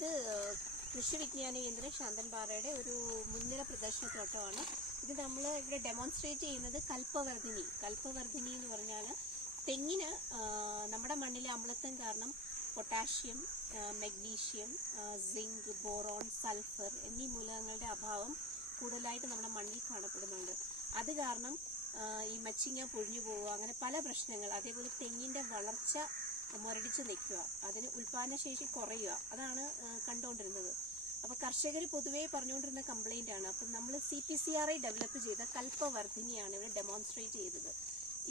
ഇത് കൃഷി വിജ്ഞാന കേന്ദ്രം ശാന്തൻപാറയുടെ ഒരു മുൻനിര പ്രദർശനത്തോട്ടമാണ്. ഇത് നമ്മൾ ഇവിടെ ഡെമോൺസ്ട്രേറ്റ് ചെയ്യുന്നത് കൽപ്പവർദ്ധിനി എന്ന് പറഞ്ഞാൽ തെങ്ങിന് നമ്മുടെ മണ്ണിലെ അമ്ലത്വം കാരണം potassium, magnesium, zinc, boron, sulphur എന്നീ മൂലകങ്ങളുടെ അഭാവം കൂടുതലായിട്ട് നമ്മുടെ മണ്ണിൽ കാണപ്പെടുന്നുണ്ട്. അത് കാരണം ഈ മച്ചിങ്ങ പൊഴിഞ്ഞു പോവുക, അങ്ങനെ പല പ്രശ്നങ്ങൾ. അതേപോലെ തെങ്ങിന്റെ വളർച്ച മുരടിച്ച് നിൽക്കുക, അതിന് ഉൽപാദനശേഷി കുറയുക, അതാണ് കണ്ടുകൊണ്ടിരുന്നത്. അപ്പൊ കർഷകർ പൊതുവേ പറഞ്ഞുകൊണ്ടിരുന്ന കംപ്ലൈന്റ് ആണ്. അപ്പൊ നമ്മൾ CPCRI ഡെവലപ്പ് ചെയ്ത കൽപ്പവർദ്ധിനിയാണ് ഇവിടെ ഡെമോൺസ്ട്രേറ്റ് ചെയ്തത്.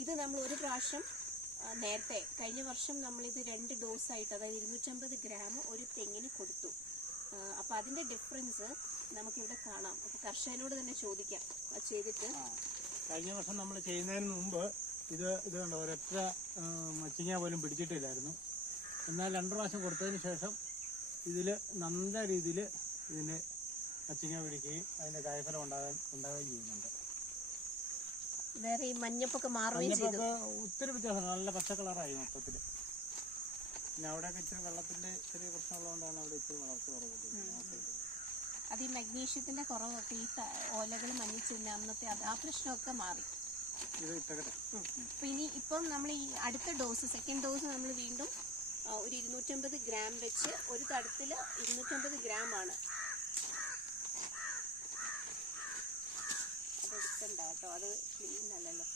ഇത് നമ്മൾ ഒരു പ്രാവശ്യം നേരത്തെ കഴിഞ്ഞ വർഷം നമ്മളിത് 2 ഡോസായിട്ട്, അതായത് 250 ഗ്രാം ഒരു തെങ്ങിന് കൊടുത്തു. അപ്പൊ അതിന്റെ ഡിഫറൻസ് നമുക്കിവിടെ കാണാം. അപ്പൊ കർഷകനോട് തന്നെ ചോദിക്കാം അത് ചെയ്തിട്ട്. കഴിഞ്ഞ വർഷം നമ്മൾ ചെയ്യുന്നതിന് മുമ്പ് ഇത് കണ്ടോ, ഒരൊറ്റ മച്ചിങ്ങ പോലും പിടിച്ചിട്ടില്ലായിരുന്നു. എന്നാൽ 2 പ്രാവശ്യം കൊടുത്തതിന് ശേഷം ഇതിൽ നല്ല രീതിയിൽ ഇതിന് മച്ചിങ്ങ പിടിക്കുകയും അതിന്റെ കായ്ഫലം ഉണ്ടാവുകയും ചെയ്യുന്നുണ്ട്. വേറെ ഈ മഞ്ഞപ്പൊക്കെ മാറുകയും ചെയ്തു. ഒത്തിരി വ്യത്യാസം, നല്ല പച്ച കളറായി മൊത്തത്തില്. പിന്നെ അവിടെയൊക്കെ ഇച്ചിരി വെള്ളത്തിന്റെ ചെറിയ പ്രശ്നമുള്ളതുകൊണ്ടാണ് അവിടെ ഇച്ചിരി വളർച്ച കുറവ്. അത് ഈ മഗ്നീഷ്യത്തിന്റെ കുറവൊക്കെ ഈ ഓലകൾ മഞ്ഞിച്ചില്ല അന്നത്തെ ആ പ്രശ്നമൊക്കെ മാറി. അപ്പൊ ഇപ്പം നമ്മൾ ഈ അടുത്ത ഡോസ്, സെക്കൻഡ് ഡോസ് നമ്മൾ വീണ്ടും ഒരു 250 ഗ്രാം വെച്ച്, ഒരു തടത്തില് 250 ഗ്രാം ആണ്. അതെടുക്കണ്ട കേട്ടോ, അത് ക്ലീൻ അല്ലല്ലോ.